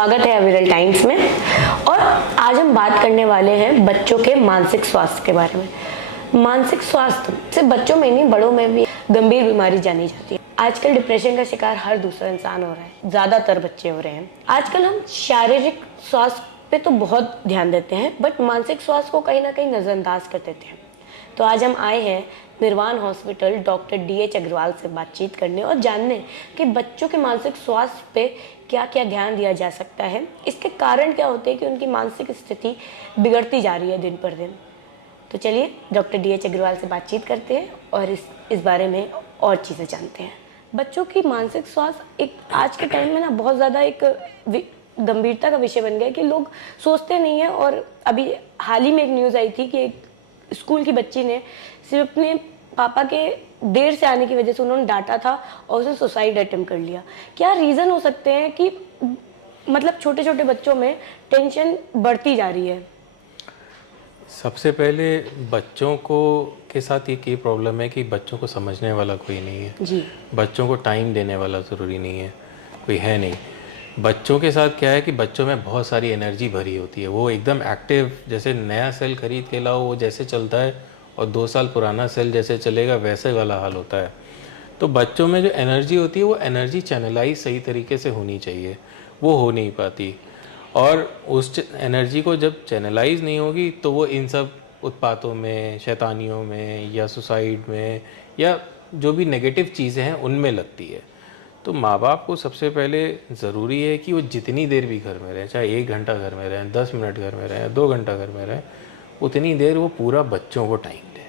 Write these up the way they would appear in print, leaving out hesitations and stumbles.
स्वागत है अविरल टाइम्स में। और आज हम बात करने वाले हैं बच्चों के मानसिक स्वास्थ्य के बारे में। मानसिक स्वास्थ्य सिर्फ बच्चों में नहीं, बड़ों में भी गंभीर बीमारी जानी जाती है। आजकल डिप्रेशन का शिकार हर दूसरा इंसान हो रहा है, ज्यादातर बच्चे हो रहे हैं। आजकल हम शारीरिक स्वास्थ्य पे तो बहुत ध्यान देते हैं, बट मानसिक स्वास्थ्य को कहीं ना कहीं नजरअंदाज कर देते हैं। तो आज हम आए हैं निर्वाण हॉस्पिटल डॉक्टर DH अग्रवाल से बातचीत करने और जानने कि बच्चों के मानसिक स्वास्थ्य पे क्या क्या ध्यान दिया जा सकता है, इसके कारण क्या होते हैं कि उनकी मानसिक स्थिति बिगड़ती जा रही है दिन पर दिन। तो चलिए डॉक्टर DH अग्रवाल से बातचीत करते हैं और इस बारे में और चीज़ें जानते हैं। बच्चों की मानसिक स्वास्थ्य एक आज के टाइम में ना बहुत ज़्यादा एक गंभीरता का विषय बन गया कि लोग सोचते नहीं हैं। और अभी हाल ही में एक न्यूज़ आई थी कि एक स्कूल की बच्ची ने सिर्फ अपने पापा के देर से आने की वजह से उन्होंने डांटा था और उसने सुसाइड अटेम्प्ट कर लिया। क्या रीज़न हो सकते हैं कि मतलब छोटे छोटे बच्चों में टेंशन बढ़ती जा रही है? सबसे पहले बच्चों को के साथ ये प्रॉब्लम है कि बच्चों को समझने वाला कोई नहीं है जी। बच्चों को टाइम देने वाला ज़रूरी नहीं है, कोई है नहीं। बच्चों के साथ क्या है कि बच्चों में बहुत सारी एनर्जी भरी होती है, वो एकदम एक्टिव, जैसे नया सेल खरीद के लाओ वो जैसे चलता है और 2 साल पुराना सेल जैसे चलेगा वैसे वाला हाल होता है। तो बच्चों में जो एनर्जी होती है वो एनर्जी चैनलाइज सही तरीके से होनी चाहिए, वो हो नहीं पाती। और उस एनर्जी को जब चैनलाइज नहीं होगी तो वो इन सब उत्पातों में, शैतानियों में या सुसाइड में या जो भी नेगेटिव चीज़ें हैं उनमें लगती है। तो माँ बाप को सबसे पहले ज़रूरी है कि वो जितनी देर भी घर में रहें, चाहे 1 घंटा घर में रहें, 10 मिनट घर में रहें, 2 घंटा घर में रहें, उतनी देर वो पूरा बच्चों को टाइम दें,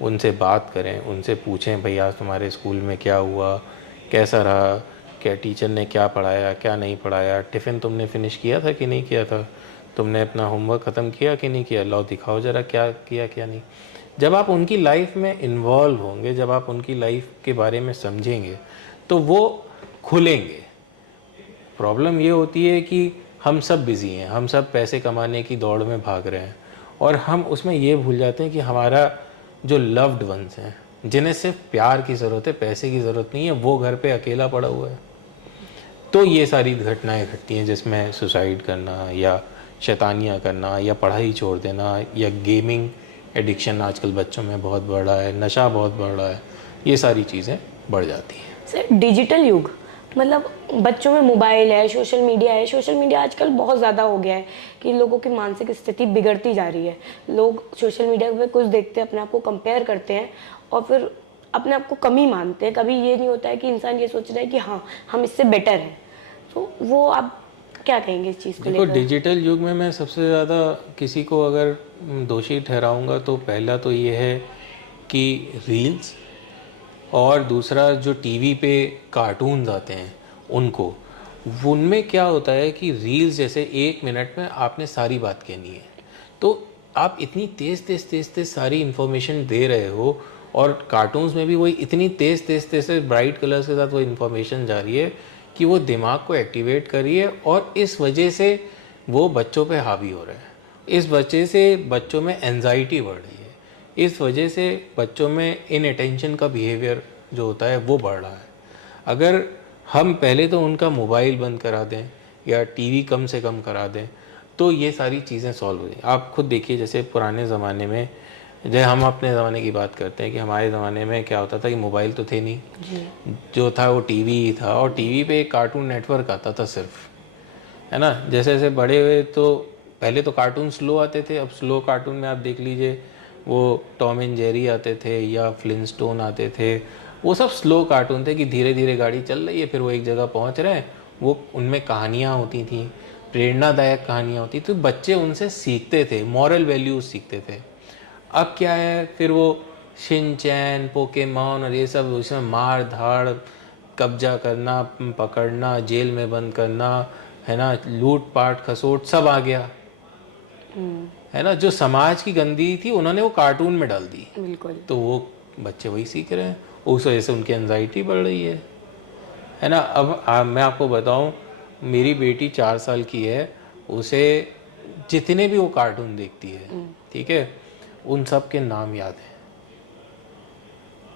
उनसे बात करें, उनसे पूछें भाई आज तुम्हारे स्कूल में क्या हुआ, कैसा रहा, क्या टीचर ने क्या पढ़ाया क्या नहीं पढ़ाया, टिफ़िन तुमने फिनिश किया था कि नहीं किया था, तुमने अपना होमवर्क ख़त्म किया कि नहीं किया, लाओ दिखाओ ज़रा क्या किया क्या नहीं। जब आप उनकी लाइफ में इन्वॉल्व होंगे, जब आप उनकी लाइफ के बारे में समझेंगे तो वो खुलेंगे। प्रॉब्लम ये होती है कि हम सब बिज़ी हैं, हम सब पैसे कमाने की दौड़ में भाग रहे हैं और हम उसमें ये भूल जाते हैं कि हमारा जो लव्ड वंस हैं, जिन्हें सिर्फ प्यार की ज़रूरत है, पैसे की ज़रूरत नहीं है, वो घर पे अकेला पड़ा हुआ है। तो ये सारी घटनाएं घटती हैं जिसमें सुसाइड करना या शैतानियाँ करना या पढ़ाई छोड़ देना या गेमिंग एडिक्शन आजकल बच्चों में बहुत बढ़ रहा है, नशा बहुत बढ़ रहा है, ये सारी चीज़ें बढ़ जाती हैं। सर, डिजिटल युग मतलब बच्चों में मोबाइल है, सोशल मीडिया है। सोशल मीडिया आजकल बहुत ज़्यादा हो गया है कि लोगों की मानसिक स्थिति बिगड़ती जा रही है। लोग सोशल मीडिया पे कुछ देखते हैं, अपने आप को कंपेयर करते हैं और फिर अपने आप को कमी मानते हैं। कभी ये नहीं होता है कि इंसान ये सोच रहा है कि हाँ हम इससे बेटर हैं। तो वो आप क्या कहेंगे इस चीज़ को देखो, लेकर? डिजिटल युग में मैं सबसे ज़्यादा किसी को अगर दोषी ठहराऊंगा तो पहला तो ये है कि रील्स, और दूसरा जो टीवी पे कार्टून्स आते हैं उनको, उनमें क्या होता है कि रील्स जैसे 1 मिनट में आपने सारी बात कहनी है, तो आप इतनी तेज़ सारी इन्फॉर्मेशन दे रहे हो और कार्टून्स में भी वही इतनी तेज़ ब्राइट कलर्स के साथ वो इन्फॉर्मेशन जा रही है कि वो दिमाग को एक्टिवेट कर रही है और इस वजह से वो बच्चों पे हावी हो रहा है। इस वजह से बच्चों में एंजाइटी बढ़ रही है, इस वजह से बच्चों में इनअटेंशन का बिहेवियर जो होता है वो बढ़ रहा है। अगर हम पहले तो उनका मोबाइल बंद करा दें या टीवी कम से कम करा दें तो ये सारी चीज़ें सॉल्व हो जाएंगी। आप खुद देखिए, जैसे पुराने ज़माने में, जैसे हम अपने ज़माने की बात करते हैं कि हमारे ज़माने में क्या होता था कि मोबाइल तो थे नहीं जी। जो था वो टीवी ही था, और टीवी पे एक कार्टून नेटवर्क आता था सिर्फ, है ना। जैसे जैसे बड़े हुए तो पहले तो कार्टून स्लो आते थे, अब स्लो कार्टून में आप देख लीजिए वो टॉम एंड जेरी आते थे या फ्लिंटस्टोन आते थे, वो सब स्लो कार्टून थे कि धीरे धीरे गाड़ी चल रही है फिर वो एक जगह पहुंच रहे हैं। वो उनमें कहानियाँ होती थी, प्रेरणादायक कहानियाँ होती, तो बच्चे उनसे सीखते थे, मॉरल वैल्यूज़ सीखते थे। अब क्या है, फिर वो शिनचैन, पोकेमॉन और ये सब, उसमें मार धाड़, कब्जा करना, पकड़ना, जेल में बंद करना, है ना, लूट पाट खसोट सब आ गया, है ना। जो समाज की गंदगी थी उन्होंने वो कार्टून में डाल दी, बिल्कुल। तो वो बच्चे वही सीख रहे हैं, उस वजह से उनकी एंजाइटी बढ़ रही है ना। अब मैं आपको बताऊं, मेरी बेटी 4 साल की है, उसे जितने भी वो कार्टून देखती है, ठीक है, उन सब के नाम याद हैं,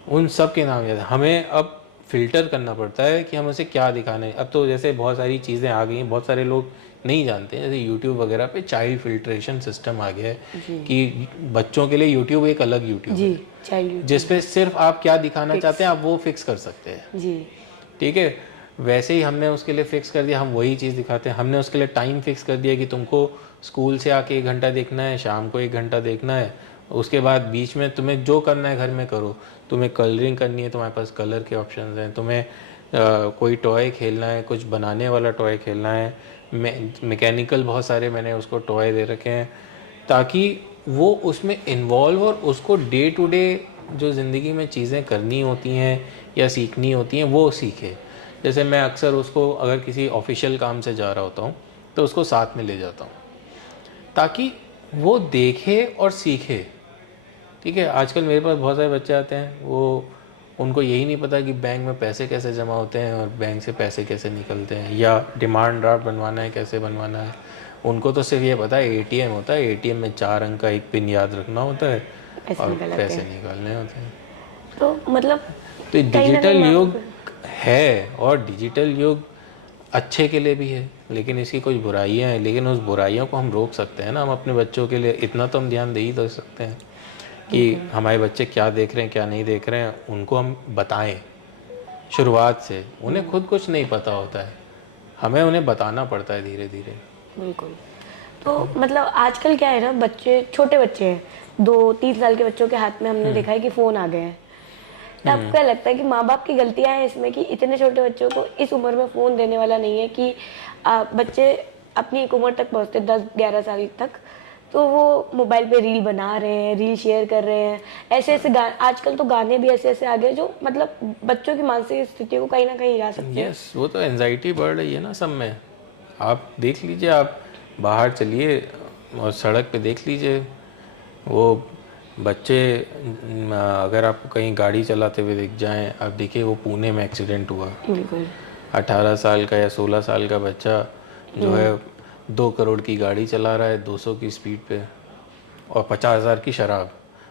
उन सब के नाम याद हैं। हमें अब फिल्टर करना पड़ता है कि हम उसे क्या दिखाना है। अब तो जैसे बहुत सारी चीज़ें आ गई हैं, बहुत सारे लोग नहीं जानते हैं। जैसे यूट्यूब वगैरह पे चाइल्ड फिल्ट्रेशन सिस्टम आ गया है कि बच्चों के लिए यूट्यूब एक अलग यूट्यूब जी, है चाइल्ड जिसपे सिर्फ आप क्या दिखाना चाहते हैं आप वो फिक्स कर सकते हैं। जी। ठीक है, वैसे ही हमने उसके लिए फिक्स कर दिया, हम वही चीज़ दिखाते हैं। हमने उसके लिए टाइम फिक्स कर दिया कि तुमको स्कूल से आके 1 घंटा देखना है, शाम को 1 घंटा देखना है, उसके बाद बीच में तुम्हें जो करना है घर में करो। तुम्हें कलरिंग करनी है, तुम्हारे पास कलर के ऑप्शंस हैं। तुम्हें कोई टॉय खेलना है, कुछ बनाने वाला टॉय खेलना है, मैकेनिकल बहुत सारे मैंने उसको टॉय दे रखे हैं ताकि वो उसमें इन्वॉल्व और उसको डे टू डे जो ज़िंदगी में चीज़ें करनी होती हैं या सीखनी होती हैं वो सीखे। जैसे मैं अक्सर उसको अगर किसी ऑफिशियल काम से जा रहा होता हूँ तो उसको साथ में ले जाता हूँ ताकि वो देखे और सीखे। ठीक है, आजकल मेरे पास बहुत सारे बच्चे आते हैं, वो उनको यही नहीं पता कि बैंक में पैसे कैसे जमा होते हैं और बैंक से पैसे कैसे निकलते हैं, या डिमांड ड्राफ्ट बनवाना है कैसे बनवाना है। उनको तो सिर्फ ये पता है एटीएम होता है, एटीएम में 4 अंक का एक पिन याद रखना होता है और पैसे निकालने होते हैं। तो मतलब तो डिजिटल युग है और डिजिटल युग अच्छे के लिए भी है, लेकिन इसकी कुछ बुराइयां हैं। लेकिन उस बुराइयों को हम रोक सकते हैं ना, हम अपने बच्चों के लिए इतना तो हम ध्यान दे ही तो सकते हैं कि हमारे बच्चे क्या देख रहे हैं क्या नहीं देख रहे हैं, उनको हम बताएं शुरुआत से। उन्हें खुद कुछ नहीं पता होता है, हमें उन्हें बताना पड़ता है धीरे धीरे। बिल्कुल। तो मतलब आजकल क्या है ना, बच्चे छोटे बच्चे हैं, 2-3 साल के बच्चों के हाथ में हमने देखा है कि फ़ोन आ गए हैं। तो आपको क्या लगता है कि माँ बाप की गलतियाँ हैं इसमें कि इतने छोटे बच्चों को इस उम्र में फ़ोन देने वाला नहीं है कि बच्चे अपनी एक उम्र तक पहुँचते 10-11 साल तक तो वो मोबाइल पे रील बना रहे हैं, रील शेयर कर रहे हैं, ऐसे ऐसे आजकल तो गाने भी ऐसे ऐसे आ गए जो मतलब बच्चों की मानसिक स्थिति को कहीं ना कहीं हिला सकते हैं। यस, वो तो एंजाइटी बढ़ रही है ना सब में। आप देख लीजिए, आप बाहर चलिए और सड़क पे देख लीजिए, वो बच्चे अगर आपको कहीं गाड़ी चलाते हुए दिख जाएं, आप देखिए वो पुणे में एक्सीडेंट हुआ, बिल्कुल 18 साल का या 16 साल का बच्चा जो है 2 करोड़ की गाड़ी चला रहा है 200 की स्पीड पे और 50,000 की शराब।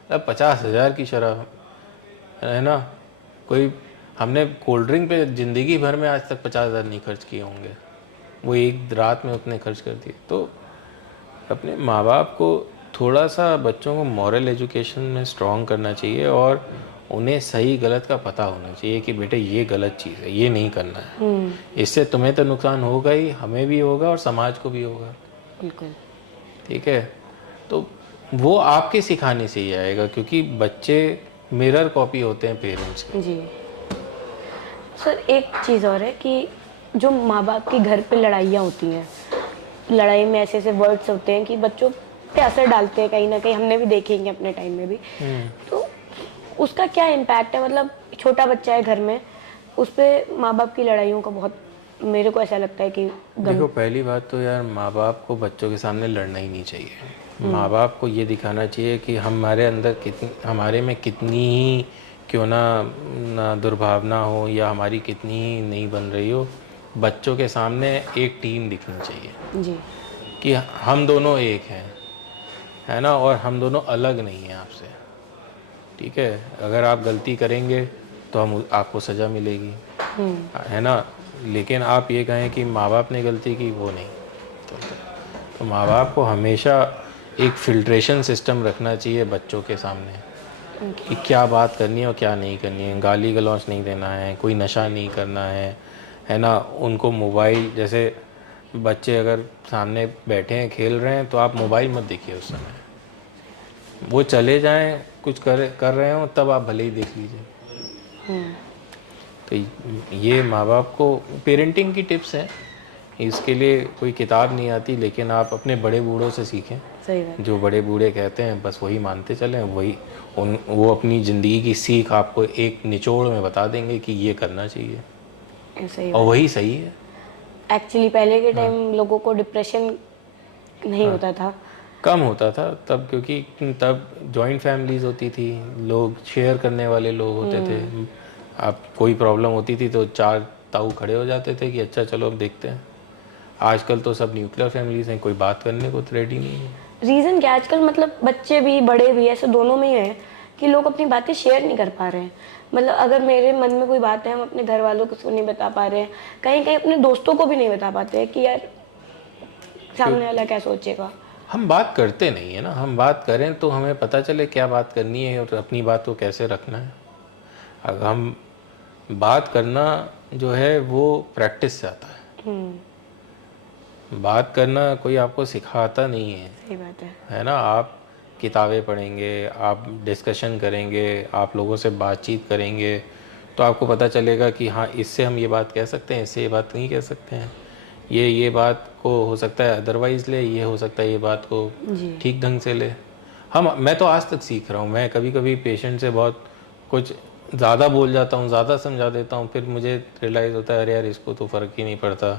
अब 50,000 की शराब है ना, कोई हमने कोल्ड ड्रिंक पे ज़िंदगी भर में आज तक 50,000 नहीं खर्च किए होंगे, वो एक रात में उतने खर्च कर दिए। तो अपने माँ बाप को थोड़ा सा बच्चों को मॉरल एजुकेशन में स्ट्रॉन्ग करना चाहिए और उन्हें सही गलत का पता होना चाहिए कि बेटे ये गलत चीज़ है, ये नहीं करना है, इससे तुम्हें तो नुकसान होगा ही, हमें भी होगा और समाज को भी होगा। बिल्कुल। ठीक है, तो वो आपके सिखाने से ही आएगा क्योंकि बच्चे मिरर कॉपी होते हैं पेरेंट्स के। जी सर, एक चीज़ और है कि जो माँ बाप की घर पे लड़ाइयाँ होती हैं, लड़ाई में ऐसे ऐसे वर्ड्स होते हैं कि बच्चों पे असर डालते हैं कहीं ना कहीं, हमने भी देखेंगे अपने टाइम में भी। तो उसका क्या इम्पैक्ट है, मतलब छोटा बच्चा है घर में, उस पर माँ बाप की लड़ाइयों का बहुत, मेरे को ऐसा लगता है कि देखो पहली बात तो यार माँ बाप को बच्चों के सामने लड़ना ही नहीं चाहिए। माँ बाप को ये दिखाना चाहिए कि हमारे अंदर कितनी, हमारे में कितनी ही क्यों ना दुर्भावना हो या हमारी कितनी ही नहीं बन रही हो, बच्चों के सामने एक टीम दिखनी चाहिए जी कि हम दोनों एक हैं, है ना, और हम दोनों अलग नहीं हैं आपसे। ठीक है, अगर आप गलती करेंगे तो हम आपको सज़ा मिलेगी, है ना, लेकिन आप ये कहें कि माँ बाप ने गलती की, वो नहीं। तो माँ बाप को हमेशा एक फिल्ट्रेशन सिस्टम रखना चाहिए बच्चों के सामने कि क्या बात करनी है और क्या नहीं करनी है। गाली गलौज नहीं देना है, कोई नशा नहीं करना है ना। उनको मोबाइल, जैसे बच्चे अगर सामने बैठे हैं खेल रहे हैं तो आप मोबाइल मत देखिए उस समय, वो चले जाएं कुछ कर रहे हो तब आप भले ही देख लीजिए। तो ये माँ बाप को पेरेंटिंग की टिप्स हैं, इसके लिए कोई किताब नहीं आती, लेकिन आप अपने बड़े बूढ़ों से सीखें। सही बात। जो बड़े बूढ़े कहते हैं बस वही मानते चलें, वही वो अपनी ज़िंदगी की सीख आपको एक निचोड़ में बता देंगे कि ये करना चाहिए सही और वही सही है। एक्चुअली पहले के टाइम लोगों को डिप्रेशन नहीं होता था, कम होता था तब, क्योंकि तब जॉइंट फैमिलीज होती थी, लोग शेयर करने वाले लोग होते थे। आप कोई प्रॉब्लम होती थी तो 4 ताऊ खड़े हो जाते थे कि अच्छा चलो अब देखते हैं। आजकल तो सब न्यूक्लियर फैमिलीज हैं, कोई बात करने को रेडी नहीं है। रीज़न क्या आजकल, मतलब बच्चे भी बड़े भी ऐसे दोनों में ही है कि लोग अपनी बातें शेयर नहीं कर पा रहे हैं। मतलब अगर मेरे मन में कोई बात है, हम अपने घर वालों को नहीं बता पा रहे हैं, कहीं कहीं अपने दोस्तों को भी नहीं बता पाते हैं कि यार सामने वाला क्या सोचेगा। हम बात करते नहीं है ना, हम बात करें तो हमें पता चले क्या बात करनी है और अपनी बात को कैसे रखना है। अगर हम बात करना जो है वो प्रैक्टिस से आता है। बात करना कोई आपको सिखाता नहीं है, सही बात है ना। आप किताबें पढ़ेंगे, आप डिस्कशन करेंगे, आप लोगों से बातचीत करेंगे, तो आपको पता चलेगा कि हाँ इससे हम ये बात कह सकते हैं, इससे ये बात नहीं कह सकते हैं। ये बात को हो सकता है अदरवाइज़ ले, ये हो सकता है ये बात को जी। ठीक ढंग से ले। मैं तो आज तक सीख रहा हूँ। मैं कभी कभी पेशेंट से बहुत कुछ ज़्यादा बोल जाता हूँ, ज़्यादा समझा देता हूँ, फिर मुझे रियलाइज़ होता है अरे यार इसको तो फ़र्क ही नहीं पड़ता,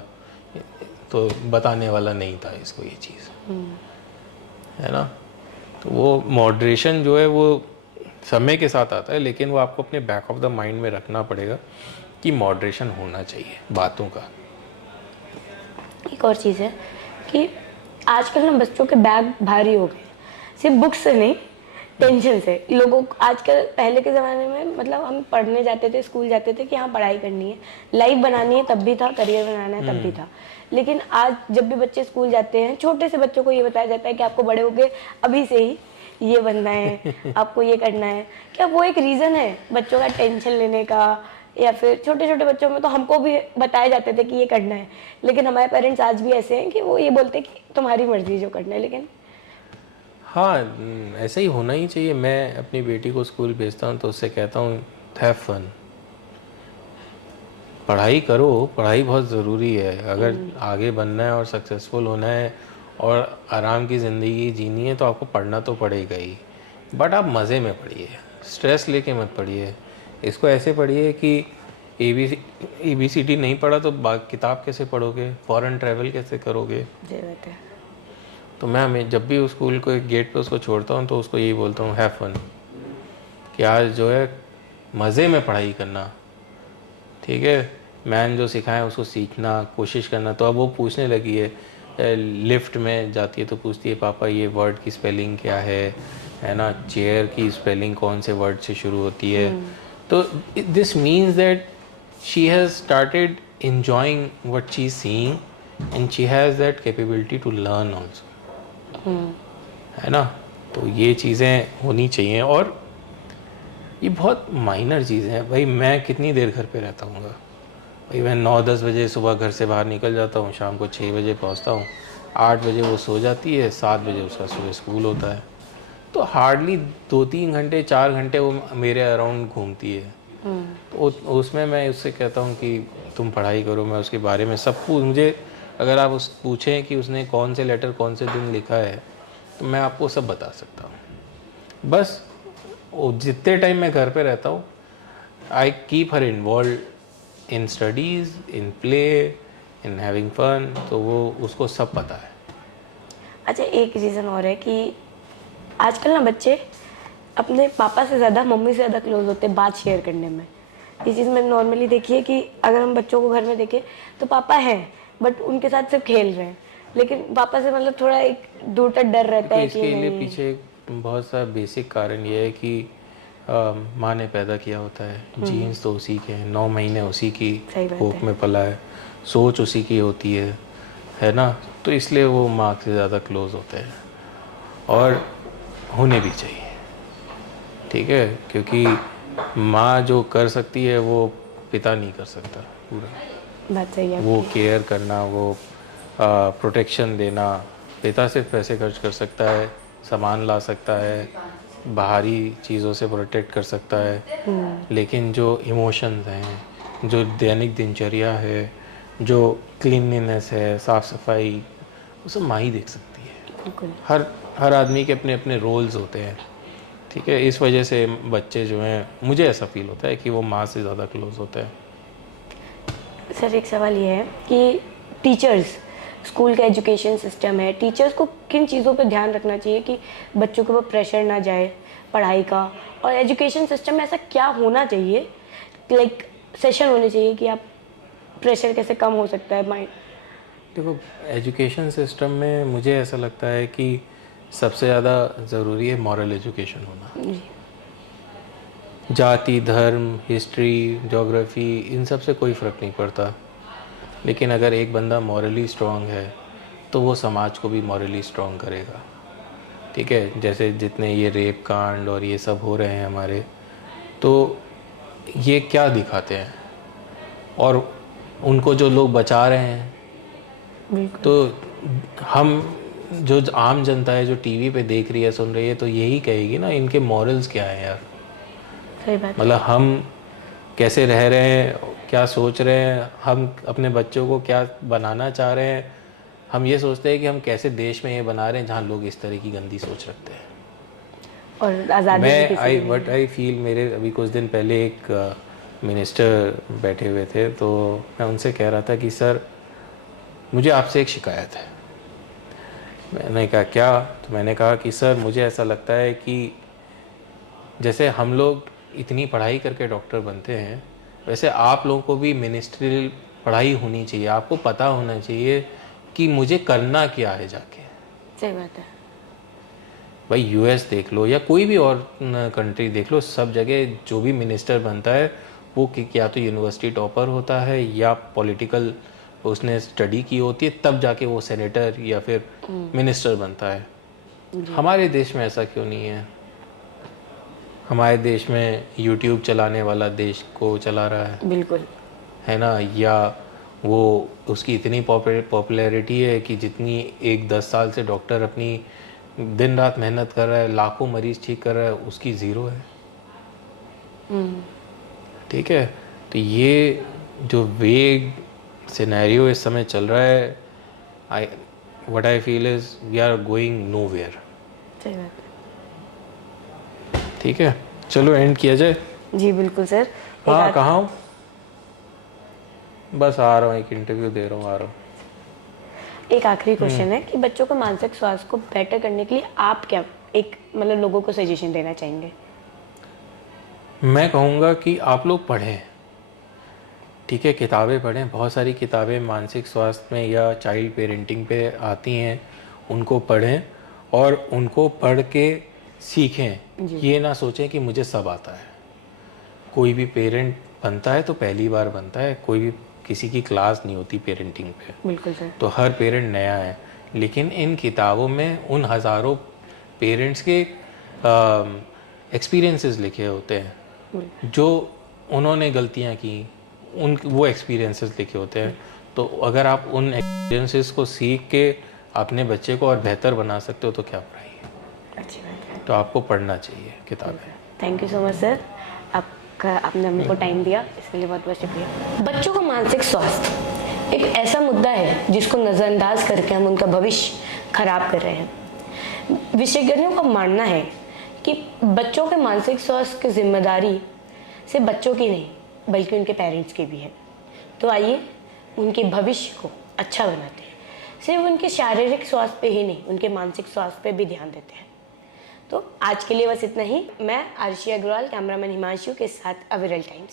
तो बताने वाला नहीं था इसको ये चीज़, है ना। तो वो मॉडरेशन जो है वो समय के साथ आता है, लेकिन वो आपको अपने बैक ऑफ द माइंड में रखना पड़ेगा कि मॉडरेशन होना चाहिए बातों का। एक और चीज़ है कि आजकल ना बच्चों के बैग भारी हो गए, सिर्फ बुक्स से नहीं, टेंशन से। लोगों को आजकल, पहले के ज़माने में मतलब हम पढ़ने जाते थे, स्कूल जाते थे कि हाँ पढ़ाई करनी है, लाइफ बनानी है, तब भी था, करियर बनाना है तब भी था। लेकिन आज जब भी बच्चे स्कूल जाते हैं, छोटे से बच्चों को ये बताया जाता है कि आपको बड़े होके अभी से ही ये बनना है, आपको ये करना है। क्या वो एक रीज़न है बच्चों का टेंशन लेने का? या फिर छोटे छोटे बच्चों में तो हमको भी बताए जाते थे कि ये करना है, लेकिन हमारे पेरेंट्स आज भी ऐसे हैं कि वो ये बोलते हैं कि तुम्हारी मर्जी जो करना है। लेकिन हाँ, ऐसा ही होना ही चाहिए। मैं अपनी बेटी को स्कूल भेजता हूँ तो उससे कहता हूँ हैव फन, पढ़ाई करो, पढ़ाई बहुत ज़रूरी है। अगर आगे बनना है और सक्सेसफुल होना है और आराम की ज़िंदगी जीनी है तो आपको पढ़ना तो पड़ेगा ही, बट आप मज़े में पढ़िए, स्ट्रेस लेके मत पढ़िए। इसको ऐसे पढ़िए कि ABCD नहीं पढ़ा तो किताब कैसे पढ़ोगे, फॉरेन ट्रैवल कैसे करोगे। जी बात है। तो मैं जब भी उस स्कूल को गेट पे उसको छोड़ता हूँ तो उसको यही बोलता हूँ हैव फन, कि आज जो है मज़े में पढ़ाई करना, ठीक है। मैम जो सिखाएं उसको सीखना, कोशिश करना। तो अब वो पूछने लगी है, लिफ्ट में जाती है तो पूछती है पापा ये वर्ड की स्पेलिंग क्या है ना, चेयर की स्पेलिंग कौन से वर्ड से शुरू होती है। तो this means that she has started enjoying what she's seeing and she has that capability to learn also, है ना। तो ये चीज़ें होनी चाहिए और ये बहुत माइनर चीज़ें हैं भाई। मैं कितनी देर घर पे रहता हूँ भाई, मैं 9-10 बजे सुबह घर से बाहर निकल जाता हूँ, शाम को 6 बजे पहुँचता हूँ, 8 बजे वो सो जाती है, 7 बजे उसका सुबह स्कूल होता है। तो हार्डली 2-3 घंटे 4 घंटे वो मेरे अराउंड घूमती है। तो उसमें मैं उससे कहता हूँ कि तुम पढ़ाई करो, मैं उसके बारे में सब कुछ, मुझे अगर आप उस पूछें कि उसने कौन से लेटर कौन से दिन लिखा है तो मैं आपको सब बता सकता हूँ। बस जितने टाइम मैं घर पे रहता हूँ I keep her involve in studies, in play, in having fun, तो वो उसको सब पता है। अच्छा, एक रीज़न और है कि आजकल ना बच्चे अपने पापा से ज़्यादा मम्मी से ज़्यादा क्लोज होते हैं बात शेयर करने में। ये चीज़ मैंने नॉर्मली देखी है कि अगर हम बच्चों को घर में देखें तो पापा हैं बट उनके साथ सिर्फ खेल रहे हैं, लेकिन पापा से मतलब थोड़ा एक दूर तक डर रहता है कि इसके लिए पीछे बहुत सा बेसिक कारण ये है कि माँ ने पैदा किया होता है, जीन्स तो उसी के हैं, 9 महीने उसी की कोख में पला है, सोच उसी की होती है ना। तो इसलिए वो माँ से ज़्यादा क्लोज होते हैं और होने भी चाहिए, ठीक है। क्योंकि माँ जो कर सकती है वो पिता नहीं कर सकता पूरा। बात सही है। वो केयर करना, वो प्रोटेक्शन देना, पिता सिर्फ पैसे खर्च कर सकता है, सामान ला सकता है, बाहरी चीज़ों से प्रोटेक्ट कर सकता है, लेकिन जो इमोशंस हैं, जो दैनिक दिनचर्या है, जो क्लीनलीनेस है, साफ़ सफाई, वो सब माँ ही देख सकती है। बिल्कुल। हर आदमी के अपने अपने रोल्स होते हैं, ठीक है। इस वजह से बच्चे जो हैं, मुझे ऐसा फील होता है कि वो माँ से ज़्यादा क्लोज होते हैं। सर, एक सवाल ये है कि टीचर्स, स्कूल का एजुकेशन सिस्टम है, टीचर्स को किन चीज़ों पर ध्यान रखना चाहिए कि बच्चों के ऊपर प्रेशर ना जाए पढ़ाई का, और एजुकेशन सिस्टम में ऐसा क्या होना चाहिए, लाइक सेशन होने चाहिए कि आप प्रेशर कैसे कम हो सकता है माइंड। देखो, एजुकेशन सिस्टम में मुझे ऐसा लगता है कि सबसे ज़्यादा ज़रूरी है मॉरल एजुकेशन होना। जाति, धर्म, हिस्ट्री, ज्योग्राफी, इन सब से कोई फ़र्क नहीं पड़ता, लेकिन अगर एक बंदा मॉरली स्ट्रांग है तो वो समाज को भी मॉरली स्ट्रॉन्ग करेगा। ठीक है, जैसे जितने ये रेप कांड और ये सब हो रहे हैं हमारे, तो ये क्या दिखाते हैं, और उनको जो लोग बचा रहे हैं, तो हम जो आम जनता है जो टीवी पे देख रही है, सुन रही है, तो यही कहेगी ना इनके मॉरल्स क्या हैं यार। सही बात। मतलब हम कैसे रह रहे हैं, क्या सोच रहे हैं, हम अपने बच्चों को क्या बनाना चाह रहे हैं। हम ये सोचते हैं कि हम कैसे देश में ये बना रहे हैं जहाँ लोग इस तरह की गंदी सोच रखते हैं। और आज़ादी आई फील, मेरे अभी कुछ दिन पहले एक मिनिस्टर बैठे हुए थे, तो मैं उनसे कह रहा था कि सर मुझे आपसे एक शिकायत है। मैंने कहा क्या? तो मैंने कहा कि सर मुझे ऐसा लगता है कि जैसे हम लोग इतनी पढ़ाई करके डॉक्टर बनते हैं, वैसे आप लोगों को भी मिनिस्ट्रियल पढ़ाई होनी चाहिए। आपको पता होना चाहिए कि मुझे करना क्या है जाके। सही बात है। भाई यूएस देख लो या कोई भी और कंट्री देख लो, सब जगह जो भी मिनिस्टर बनता है वो या तो यूनिवर्सिटी टॉपर होता है या पॉलिटिकल उसने स्टडी की होती है, तब जाके वो सेनेटर या फिर मिनिस्टर बनता है। हमारे देश में ऐसा क्यों नहीं है? हमारे देश में यूट्यूब चलाने वाला देश को चला रहा है, बिल्कुल है ना, या वो उसकी इतनी पॉपुलैरिटी है कि जितनी एक 10 साल से डॉक्टर अपनी दिन रात मेहनत कर रहा है, लाखों मरीज ठीक कर रहा है, उसकी ज़ीरो है। ठीक है, तो ये जो वेग सिनेरियो इस समय चल रहा है, what I feel is we are going nowhere. सही बात है। ठीक है, चलो एंड किया जाए। जी बिल्कुल सर। हाँ, कहाँ हूँ? बस आ रहा हूँ, एक इंटरव्यू दे रहा हूँ, आ रहा हूँ। एक आखिरी क्वेश्चन है कि बच्चों को मानसिक स्वास्थ्य को बेटर करने के लिए आप क्या एक मतलब लोगों को सजेशन देना चाहेंगे? मैं कहूँगा कि आप लोग पढ़ें। ठीक है, किताबें पढ़ें, बहुत सारी किताबें मानसिक स्वास्थ्य में या चाइल्ड पेरेंटिंग पे आती हैं, उनको पढ़ें और उनको पढ़ के सीखें। ये ना सोचें कि मुझे सब आता है। कोई भी पेरेंट बनता है तो पहली बार बनता है, कोई भी किसी की क्लास नहीं होती पेरेंटिंग पे। बिल्कुल सर। तो हर पेरेंट नया है, लेकिन इन किताबों में उन हज़ारों पेरेंट्स के एक्सपीरियंसेस लिखे होते हैं, जो उन्होंने गलतियां की, उन वो एक्सपीरियंसेस लिखे होते हैं। तो अगर आप उन एक्सपीरियंसेस को सीख के अपने बच्चे को और बेहतर बना सकते हो तो क्या बुराई है। अच्छी बात है। तो आपको पढ़ना चाहिए किताबें। Thank you so much sir, आपने हमको टाइम दिया, इसके लिए बहुत बहुत शुक्रिया। बच्चों का मानसिक स्वास्थ्य एक ऐसा मुद्दा है जिसको नज़रअंदाज करके हम उनका भविष्य खराब कर रहे हैं। विशेषज्ञों का मानना है कि बच्चों के मानसिक स्वास्थ्य की जिम्मेदारी सिर्फ बच्चों की नहीं बल्कि उनके पेरेंट्स की भी है। तो आइए उनके भविष्य को अच्छा बनाते हैं, सिर्फ उनके शारीरिक स्वास्थ्य पे ही नहीं उनके मानसिक स्वास्थ्य पे भी ध्यान देते हैं। तो आज के लिए बस इतना ही। मैं आरशी अग्रवाल, कैमरामैन हिमांशु के साथ अविरल टाइम्स।